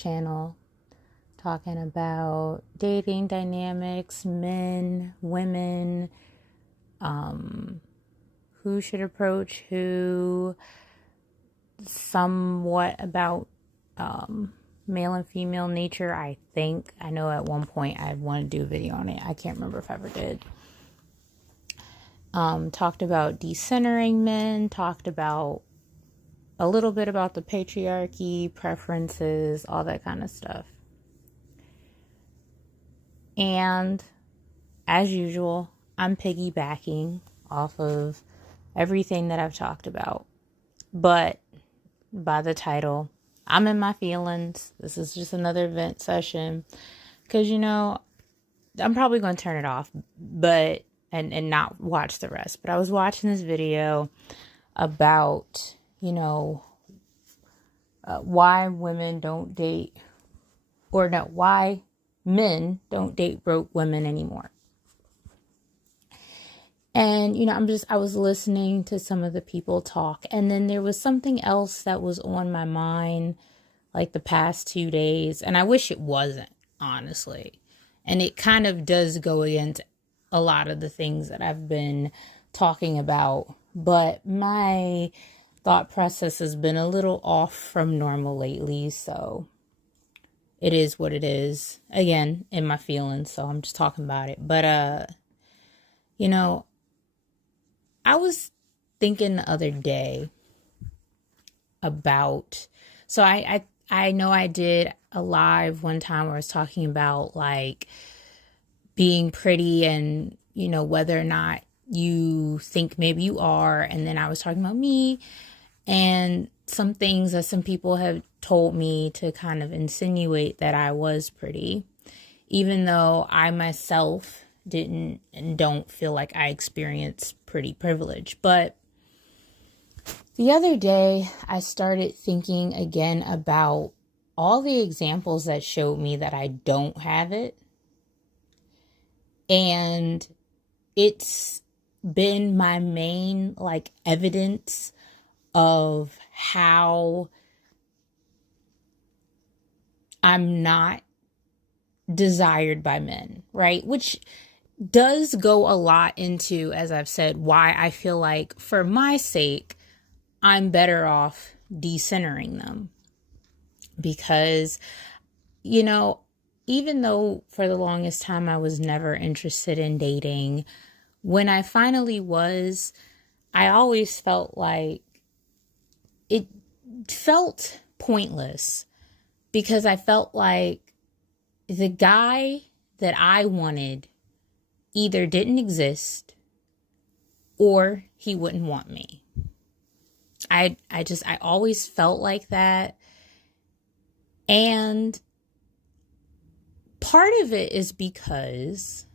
channel, talking about dating dynamics, men, women, who should approach who, somewhat about male and female nature. I know at one point I wanted to do a video on it. I can't remember if I ever did. Talked about decentering men, talked about a little bit about the patriarchy, preferences, all that kind of stuff. And as usual, I'm piggybacking off of everything that I've talked about. But by the title, I'm in my feelings. This is just another vent session. Because, I'm probably going to turn it off, but and not watch the rest. But I was watching this video about, why women don't date, or no, why men don't date broke women anymore. And, I was listening to some of the people talk, and then there was something else that was on my mind like the past 2 days, and I wish it wasn't, honestly. And it kind of does go against a lot of the things that I've been talking about, but my thought process has been a little off from normal lately, so it is what it is. Again, in my feelings, so I'm just talking about it. But I was thinking the other day about, so I know I did a live one time where I was talking about like being pretty and, whether or not you think maybe you are. And then I was talking about me and some things that some people have told me to kind of insinuate that I was pretty, even though I myself didn't and don't feel like I experienced pretty privilege. But the other day, I started thinking again about all the examples that showed me that I don't have it. And it's been my main evidence of how I'm not desired by men, right? Which does go a lot into, as I've said, why I feel like for my sake, I'm better off decentering them. Because, even though for the longest time I was never interested in dating, when I finally was, I always felt like it felt pointless, because I felt like the guy that I wanted either didn't exist or he wouldn't want me. I always felt like that. And part of it is because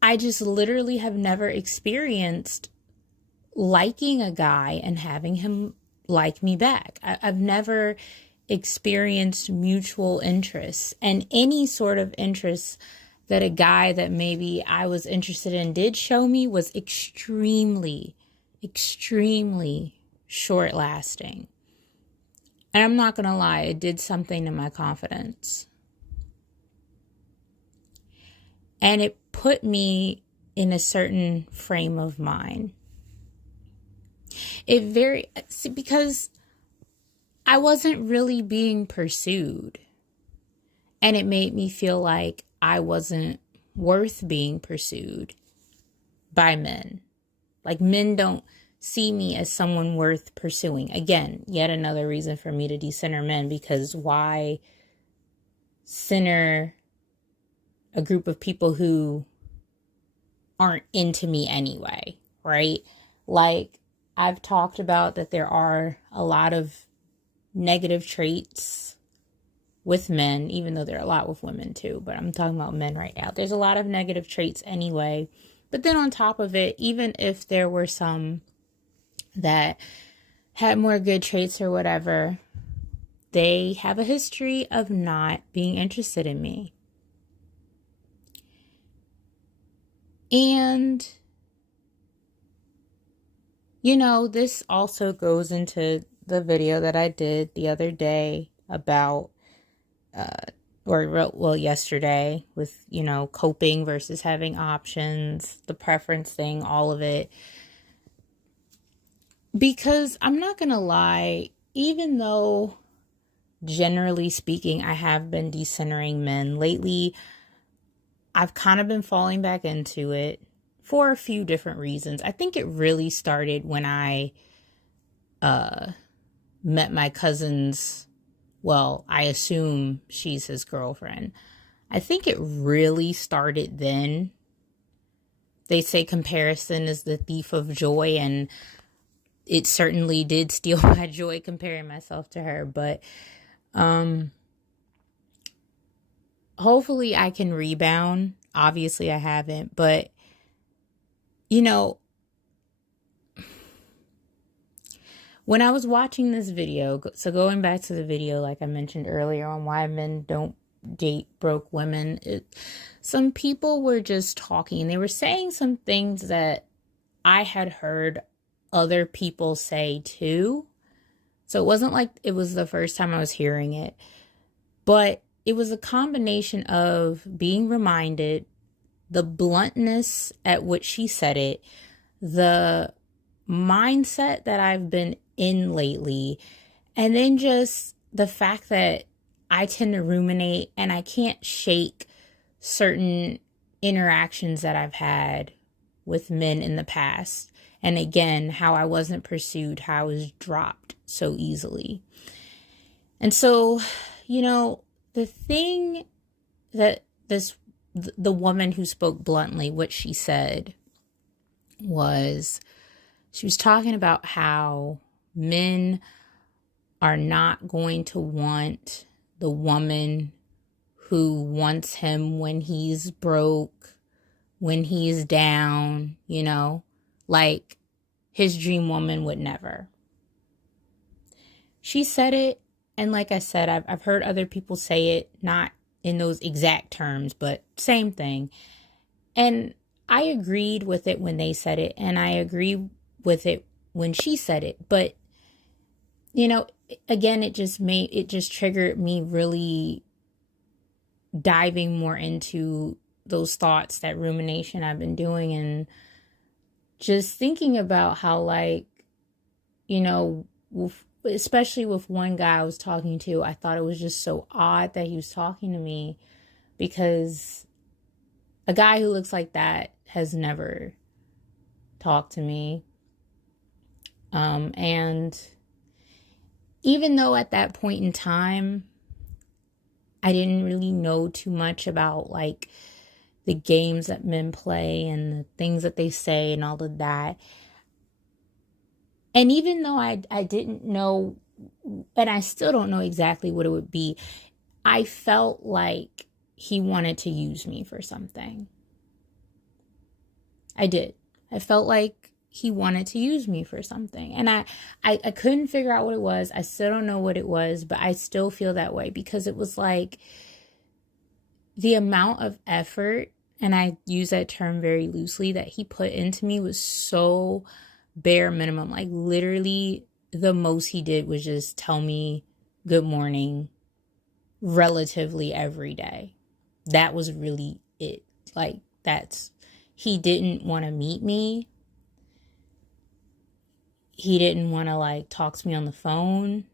I just literally have never experienced liking a guy and having him like me back. I've never experienced mutual interest, and any sort of interest that a guy that maybe I was interested in did show me was extremely, extremely short lasting. And I'm not going to lie, it did something to my confidence. And it put me in a certain frame of mind. Because I wasn't really being pursued. And it made me feel like I wasn't worth being pursued by men. Like, men don't see me as someone worth pursuing. Again, yet another reason for me to decenter men, because why center a group of people who aren't into me anyway, right? Like, I've talked about that there are a lot of negative traits with men, even though there are a lot with women too, but I'm talking about men right now. There's a lot of negative traits anyway. But then on top of it, even if there were some that had more good traits or whatever, they have a history of not being interested in me. And, this also goes into the video that I did the other day about, or yesterday with, coping versus having options, the preference thing, all of it. Because I'm not going to lie, even though generally speaking, I have been decentering men lately, I've kind of been falling back into it for a few different reasons. I think it really started when I met my cousin's, well, I assume she's his girlfriend. I think it really started then. They say comparison is the thief of joy, and it certainly did steal my joy comparing myself to her. But hopefully I can rebound. Obviously I haven't, but when I was watching this video, so going back to the video, like I mentioned earlier on why men don't date broke women, some people were just talking. They were saying some things that I had heard other people say too. So it wasn't like it was the first time I was hearing it, but it was a combination of being reminded, the bluntness at which she said it, the mindset that I've been in lately, and then just the fact that I tend to ruminate and I can't shake certain interactions that I've had with men in the past. And again, how I wasn't pursued, how I was dropped so easily. And so, the thing that the woman who spoke bluntly, what she said was, she was talking about how men are not going to want the woman who wants him when he's broke, when he's down, like his dream woman would never. She said it, and like I said, I've heard other people say it, not in those exact terms, but same thing. And I agreed with it when they said it, and I agree with it when she said it. But, again, it just triggered me really diving more into those thoughts, that rumination I've been doing, and just thinking about how, especially with one guy I was talking to, I thought it was just so odd that he was talking to me, because a guy who looks like that has never talked to me. And even though at that point in time, I didn't really know too much about the games that men play and the things that they say and all of that. And even though I didn't know, and I still don't know exactly what it would be, I felt like he wanted to use me for something. I did. I felt like he wanted to use me for something. And I couldn't figure out what it was. I still don't know what it was, but I still feel that way, because it was like the amount of effort, and I use that term very loosely, that he put into me was so bare minimum. Like literally the most he did was just tell me good morning relatively every day. That was really it. He didn't want to meet me. He didn't want to talk to me on the phone.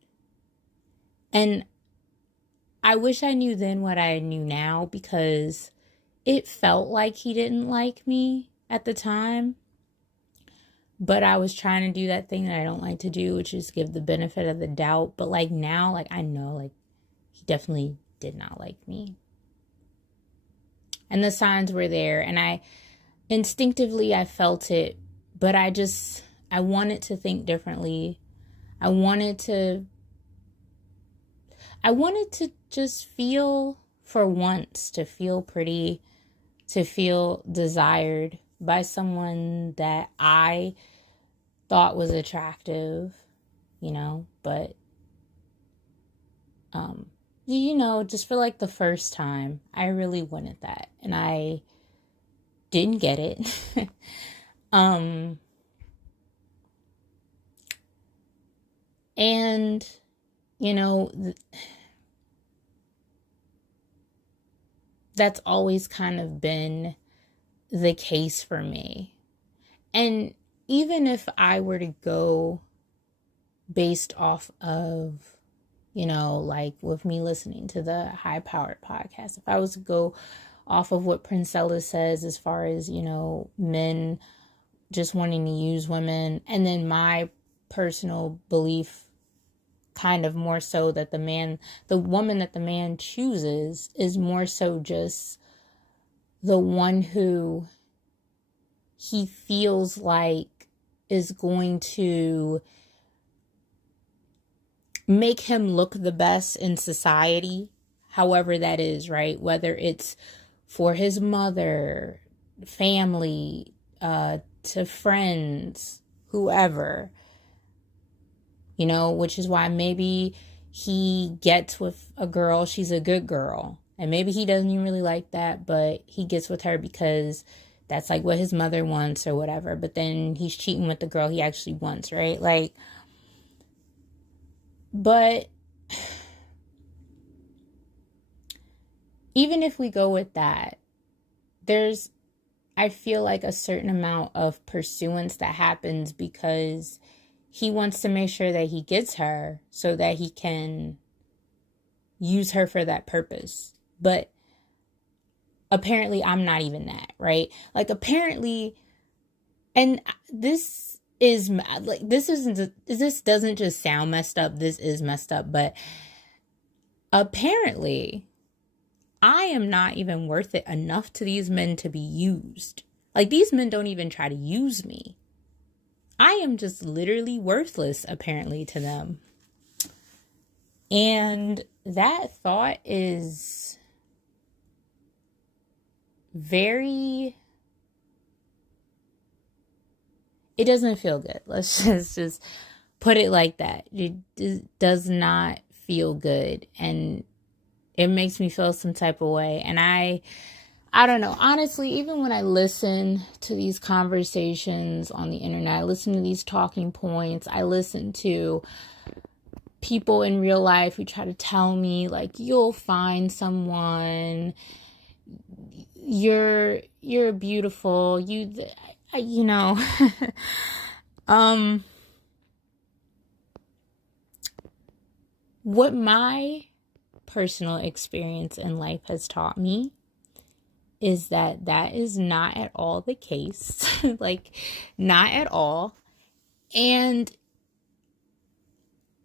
And I wish I knew then what I knew now, because it felt like he didn't like me at the time. But I was trying to do that thing that I don't like to do, which is give the benefit of the doubt. But now, I know he definitely did not like me. And the signs were there, and I felt it, but I wanted to think differently. I wanted to just feel, for once, to feel pretty, to feel desired by someone that I thought was attractive, but, just for the first time, I really wanted that, and I didn't get it. And, you know, that's always kind of been the case for me. And even if I were to go based off of, like with me listening to the High Powered podcast, if I was to go off of what Princella says as far as, men just wanting to use women, and then my personal belief kind of more so that the woman that the man chooses is more so just the one who he feels like is going to make him look the best in society, however that is, right? Whether it's for his mother, family, to friends, whoever, which is why maybe he gets with a girl, she's a good girl, and maybe he doesn't even really like that, but he gets with her because that's like what his mother wants or whatever. But then he's cheating with the girl he actually wants, right? Like, but even if we go with that, I feel like a certain amount of pursuance that happens because he wants to make sure that he gets her so that he can use her for that purpose. But apparently I'm not even that, right? Like, apparently, and this doesn't just sound messed up. This is messed up, but apparently I am not even worth it enough to these men to be used. Like, these men don't even try to use me. I am just literally worthless, apparently, to them. And that thought is it doesn't feel good. Let's just put it like that. It does not feel good. And it makes me feel some type of way. And I don't know. Honestly, even when I listen to these conversations on the internet, I listen to these talking points, I listen to people in real life who try to tell me, like, you'll find someone, you're beautiful, what my personal experience in life has taught me is that is not at all the case. Like, not at all. And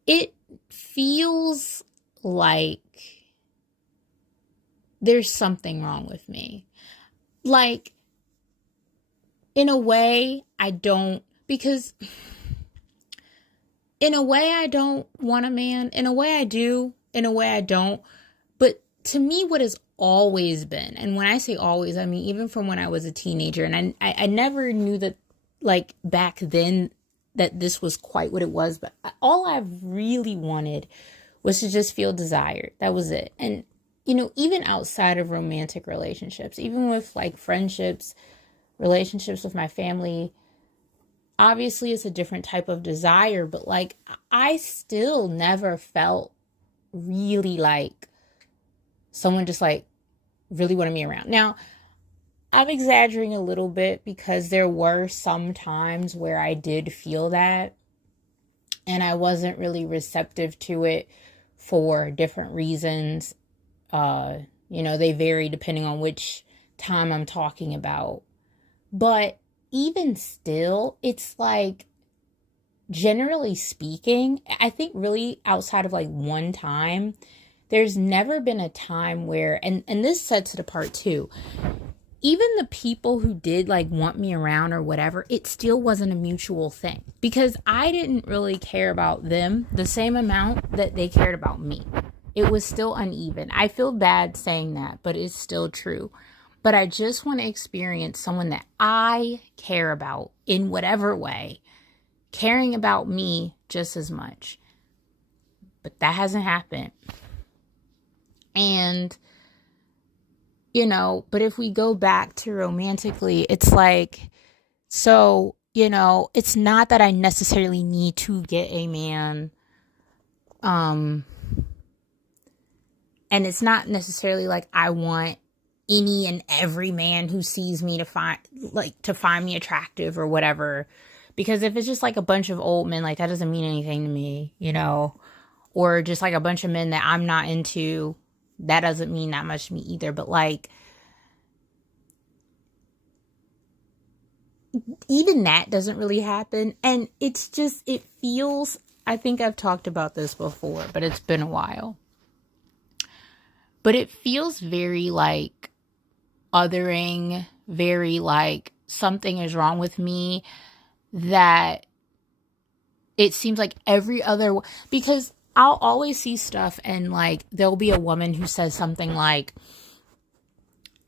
it feels like there's something wrong with me. Like, in a way, I don't, because in a way I don't want a man. In a way I do. In a way I don't. But to me, what has always been, and when I say always, I mean even from when I was a teenager, and I never knew that, like, back then that this was quite what it was, but all I really wanted was to just feel desired. That was it. And, even outside of romantic relationships, even with, like, friendships, relationships with my family, obviously it's a different type of desire, but, like, I still never felt really like someone just, like, really wanted me around. Now, I'm exaggerating a little bit because there were some times where I did feel that, and I wasn't really receptive to it for different reasons. They vary depending on which time I'm talking about. But even still, it's like, generally speaking, I think really outside of, like, one time, there's never been a time where, and this sets it apart too, even the people who did, like, want me around or whatever, it still wasn't a mutual thing, because I didn't really care about them the same amount that they cared about me. It was still uneven. I feel bad saying that, but it's still true. But I just want to experience someone that I care about in whatever way, caring about me just as much. But that hasn't happened. And, but if we go back to romantically, it's like, so, it's not that I necessarily need to get a man And it's not necessarily like I want any and every man who sees me to find me attractive or whatever. Because if it's just like a bunch of old men, like that doesn't mean anything to me, or just like a bunch of men that I'm not into, that doesn't mean that much to me either. But like, even that doesn't really happen. And it's just, it feels, I think I've talked about this before, but it's been a while. But it feels very like othering, very like something is wrong with me, that it seems like every other, because I'll always see stuff and like there'll be a woman who says something like,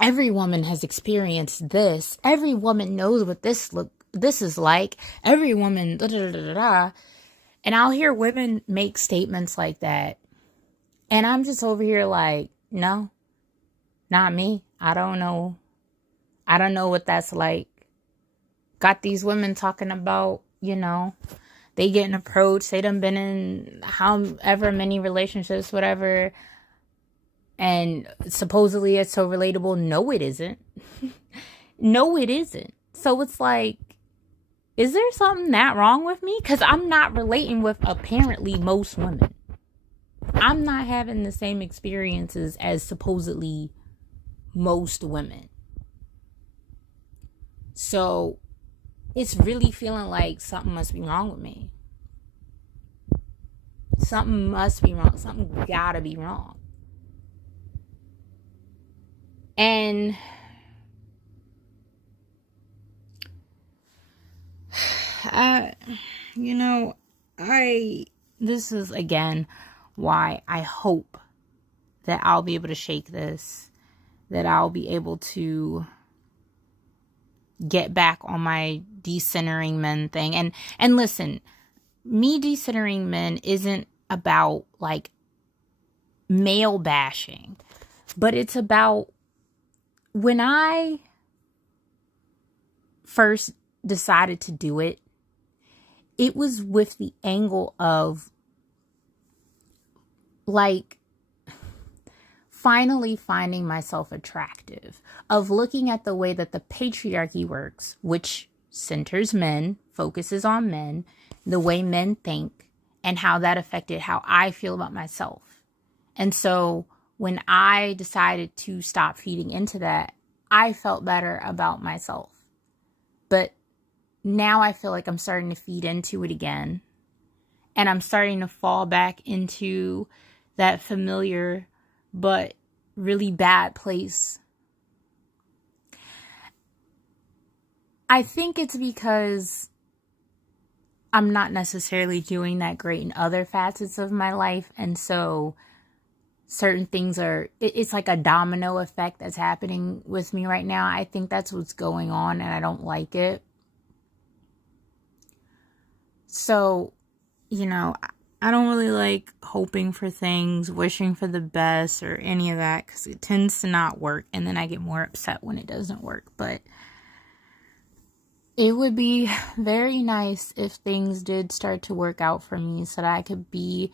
every woman has experienced this, every woman knows what this is like, every woman da, da, da, da, da. And I'll hear women make statements like that, and I'm just over here like, no, not me. I don't know what that's like. Got these women talking about, they getting approached. They done been in however many relationships, whatever. And supposedly it's so relatable. No, it isn't. No, it isn't. So it's like, is there something that wrong with me? Because I'm not relating with apparently most women. I'm not having the same experiences as supposedly most women. So it's really feeling like something must be wrong with me. Something must be wrong. Something gotta be wrong. And this is again why I hope that I'll be able to shake this, that I'll be able to get back on my decentering men thing. And listen, me decentering men isn't about like male bashing, but it's about, when I first decided to do it, it was with the angle of like finally finding myself attractive, of looking at the way that the patriarchy works, which centers men, focuses on men, the way men think, and how that affected how I feel about myself. And so when I decided to stop feeding into that, I felt better about myself. But now I feel like I'm starting to feed into it again. And I'm starting to fall back into that familiar but really bad place. I think it's because I'm not necessarily doing that great in other facets of my life. And so certain things it's like a domino effect that's happening with me right now. I think that's what's going on, and I don't like it. So, I don't really like hoping for things, wishing for the best or any of that, because it tends to not work, and then I get more upset when it doesn't work. But it would be very nice if things did start to work out for me so that I could be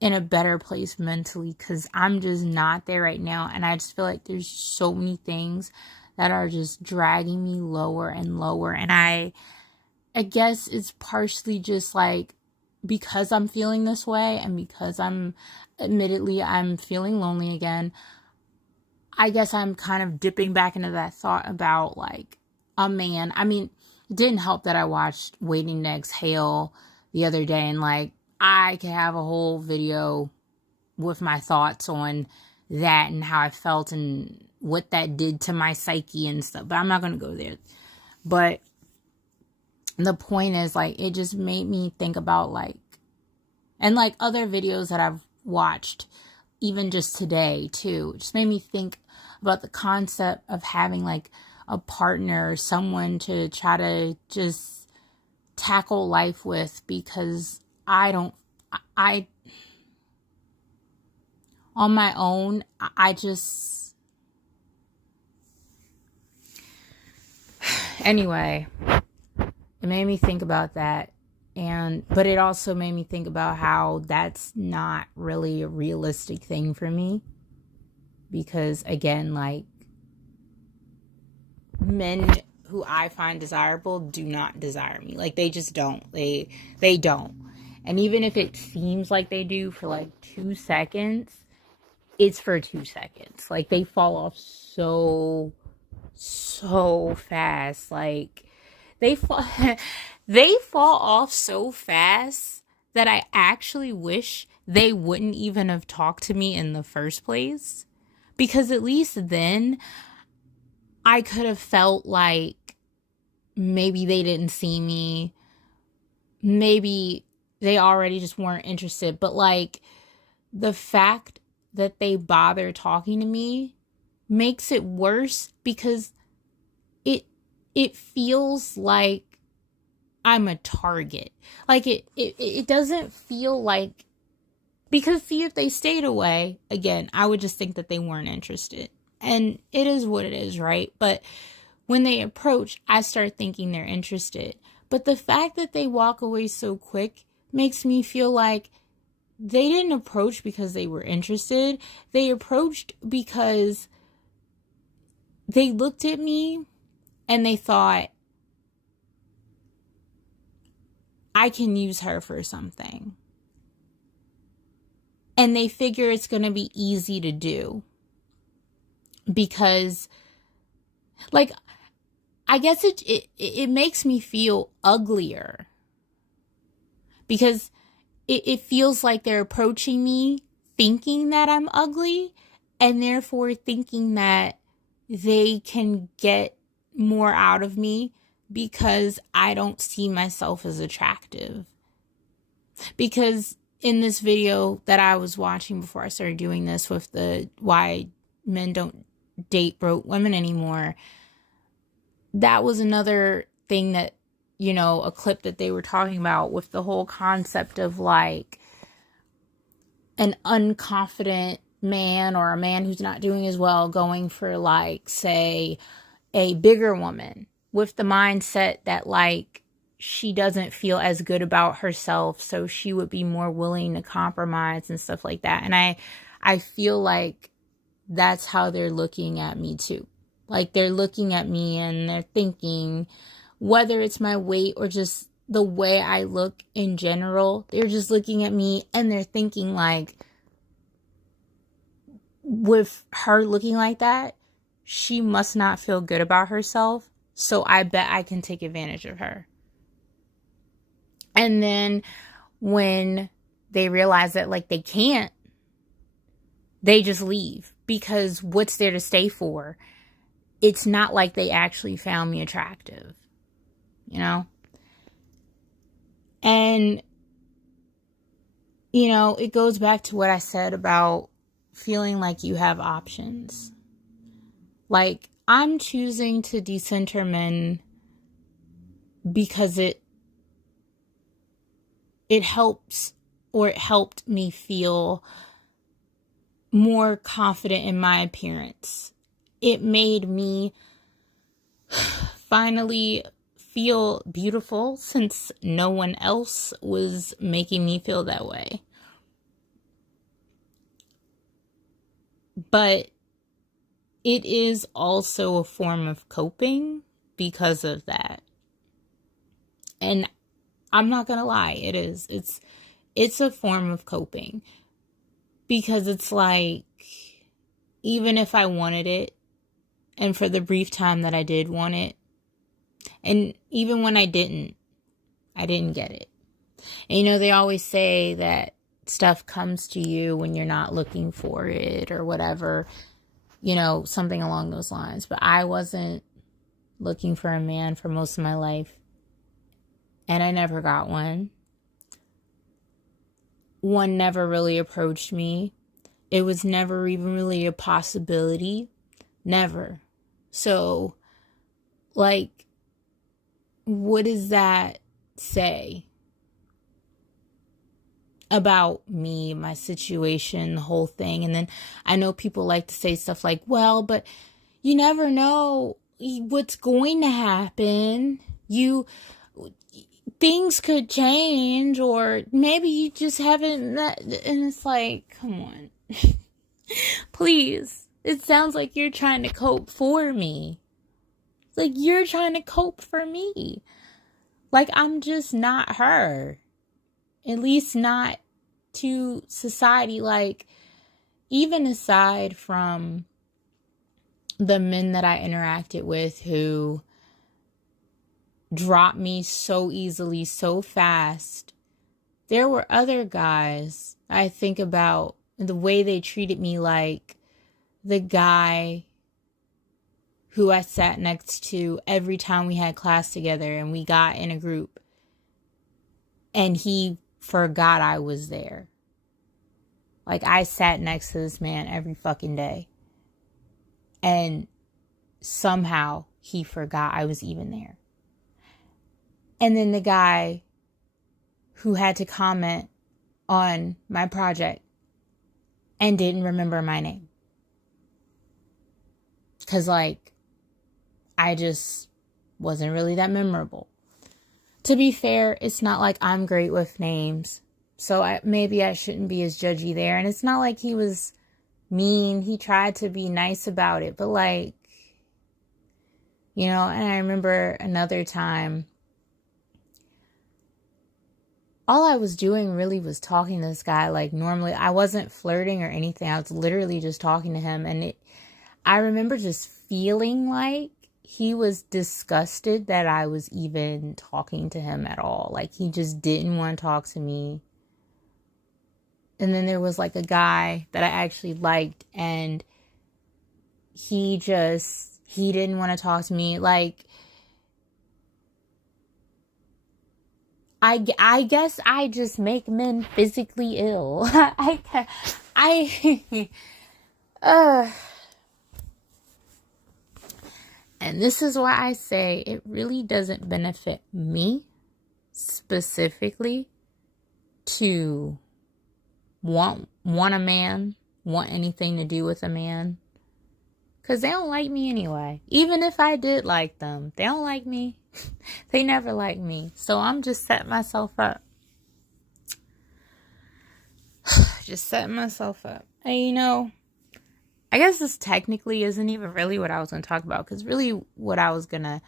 in a better place mentally, because I'm just not there right now. And I just feel like there's so many things that are just dragging me lower and lower. And I guess it's partially just like, because I'm feeling this way, and because I'm feeling lonely again, I guess I'm kind of dipping back into that thought about like a man. I mean, it didn't help that I watched Waiting to Exhale the other day, and like, I could have a whole video with my thoughts on that and how I felt and what that did to my psyche and stuff, but I'm not going to go there. But the point is, like, it just made me think about like, and like other videos that I've watched, even just today too, it just made me think about the concept of having like a partner, someone to try to just tackle life with, because on my own, anyway, it made me think about that. But it also made me think about how that's not really a realistic thing for me, because again, like, men who I find desirable do not desire me. Like, they just don't. They don't. And even if it seems like they do for like 2 seconds, it's for 2 seconds. Like, they fall off so fast. Like, they fall they fall off so fast that I actually wish they wouldn't even have talked to me in the first place, because at least then I could have felt like maybe they didn't see me, maybe they already just weren't interested. But like, the fact that they bother talking to me makes it worse, because it feels like I'm a target. Like, it doesn't feel like, because see, if they stayed away, again, I would just think that they weren't interested. And it is what it is, right? But when they approach, I start thinking they're interested. But the fact that they walk away so quick makes me feel like they didn't approach because they were interested. They approached because they looked at me and they thought, I can use her for something. And they figure it's going to be easy to do. Because, like, I guess it makes me feel uglier. Because it feels like they're approaching me thinking that I'm ugly, and therefore thinking that they can get more out of me because I don't see myself as attractive. Because in this video that I was watching before I started doing this with the why men don't date broke women anymore, that was another thing that, you know, a clip that they were talking about with the whole concept of like an unconfident man, or a man who's not doing as well, going for, like, say, a bigger woman, with the mindset that, like, she doesn't feel as good about herself, so she would be more willing to compromise and stuff like that. And I feel like that's how they're looking at me too. Like, they're looking at me and they're thinking, whether it's my weight or just the way I look in general, they're just looking at me and they're thinking, like, with her looking like that, she must not feel good about herself, so I bet I can take advantage of her. And then when they realize that, like, they can't, they just leave, because what's there to stay for? It's not like they actually found me attractive, you know? And, you know, it goes back to what I said about feeling like you have options. Like, I'm choosing to decenter men because it helps, or it helped me feel more confident in my appearance. It made me finally feel beautiful, since no one else was making me feel that way. But it is also a form of coping because of that. And I'm not gonna lie, it is. It's a form of coping. Because it's like, even if I wanted it, and for the brief time that I did want it, and even when I didn't get it. And, you know, they always say that stuff comes to you when you're not looking for it, or whatever, you know, something along those lines. But I wasn't looking for a man for most of my life, and I never got one. One never really approached me. It was never even really a possibility. Never. So, like, what does that say about me, my situation, the whole thing? And then I know people like to say stuff like, well, but you never know what's going to happen. things could change, or maybe you just haven't met, and it's like, come on. Please. It sounds like you're trying to cope for me. It's like you're trying to cope for me. Like I'm just not her. At least not to society. Like, even aside from the men that I interacted with who dropped me so easily, so fast, there were other guys I think about the way they treated me, like the guy who I sat next to every time we had class together and we got in a group, and he forgot I was there. Like, I sat next to this man every fucking day, and somehow he forgot I was even there. And then the guy who had to comment on my project and didn't remember my name. Because, like, I just wasn't really that memorable. To be fair, it's not like I'm great with names. So maybe I shouldn't be as judgy there. And it's not like he was mean. He tried to be nice about it. But, like, you know, and I remember another time, all I was doing really was talking to this guy. Like, normally I wasn't flirting or anything. I was literally just talking to him. And I remember just feeling like he was disgusted that I was even talking to him at all. Like, he just didn't want to talk to me. And then there was like a guy that I actually liked, and he didn't want to talk to me. Like, I guess I just make men physically ill. And this is why I say it really doesn't benefit me specifically to want a man, want anything to do with a man. Because they don't like me anyway. Even if I did like them, they don't like me. They never like me. So I'm just setting myself up. Just setting myself up. And you know, I guess this technically isn't even really what I was going to talk about. Because really what I was going to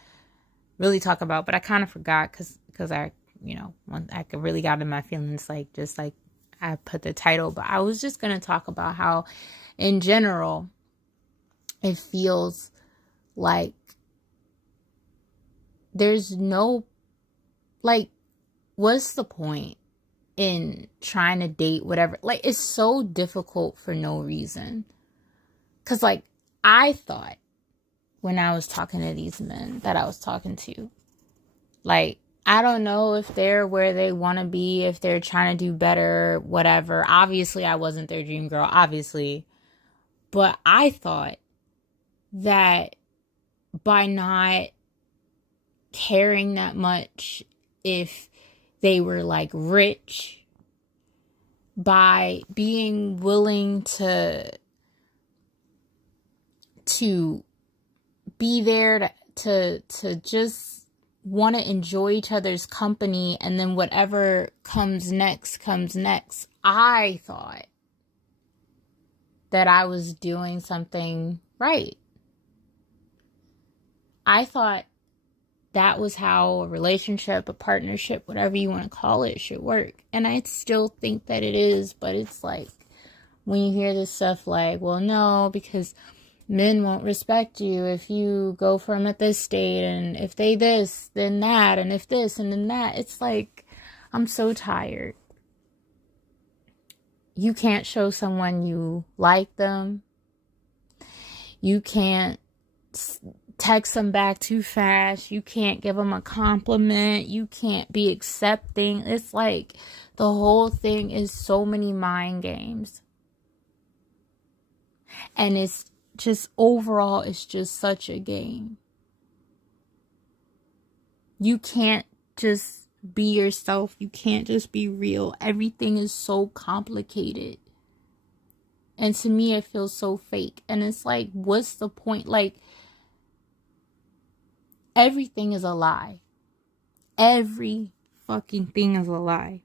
really talk about, but I kind of forgot because I, you know, I really got in my feelings, like, just like I put the title. But I was just going to talk about how, in general, it feels like there's no, like, what's the point in trying to date whatever? Like, it's so difficult for no reason. Because, like, I thought when I was talking to these men that I was talking to, like, I don't know if they're where they want to be, if they're trying to do better, whatever. Obviously, I wasn't their dream girl, obviously. But I thought that by not caring that much if they were, like, rich, by being willing to be there to just want to enjoy each other's company, and then whatever comes next. I thought that I was doing something right. I thought that was how a relationship, a partnership, whatever you want to call it, should work. And I still think that it is, but it's like, when you hear this stuff like, well, no, because men won't respect you if you go for them at this state, and if they this, then that, and if this, and then that. It's like, I'm so tired. You can't show someone you like them. You can't text them back too fast. You can't give them a compliment. You can't be accepting. It's like the whole thing is so many mind games. And it's just, overall, it's just such a game. You can't just be yourself. You can't just be real. Everything is so complicated. And to me, it feels so fake. And it's like, what's the point? Like, everything is a lie. Every fucking thing is a lie.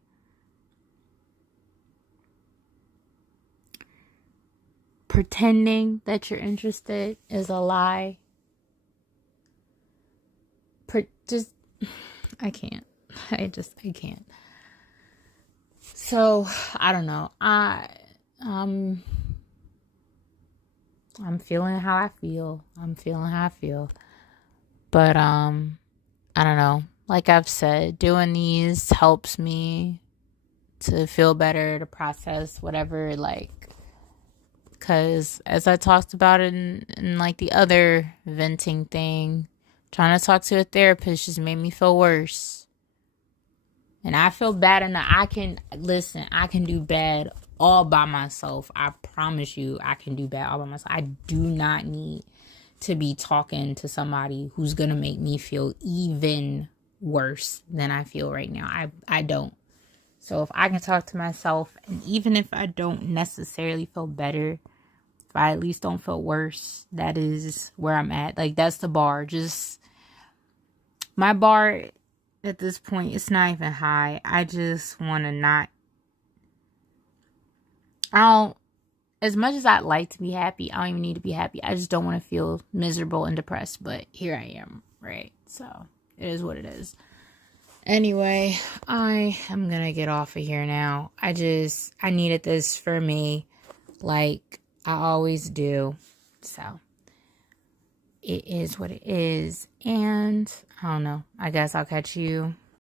Pretending that you're interested is a lie. I can't. I can't. So, I don't know. I'm feeling how I feel. But, I don't know. Like I've said, doing these helps me to feel better, to process whatever, like, because as I talked about in like the other venting thing, trying to talk to a therapist just made me feel worse. And I feel bad enough. I can do bad all by myself. I promise you, I can do bad all by myself. I do not need to be talking to somebody who's going to make me feel even worse than I feel right now. I don't. So if I can talk to myself, and even if I don't necessarily feel better, if I at least don't feel worse, that is where I'm at. Like, that's the bar. Just, my bar at this point, it's not even high. I just want to not, as much as I'd like to be happy, I don't even need to be happy. I just don't want to feel miserable and depressed, but here I am, right? So, it is what it is. Anyway, I am gonna get off of here now. I needed this for me, like I always do. So, it is what it is. And, I don't know. I guess I'll catch you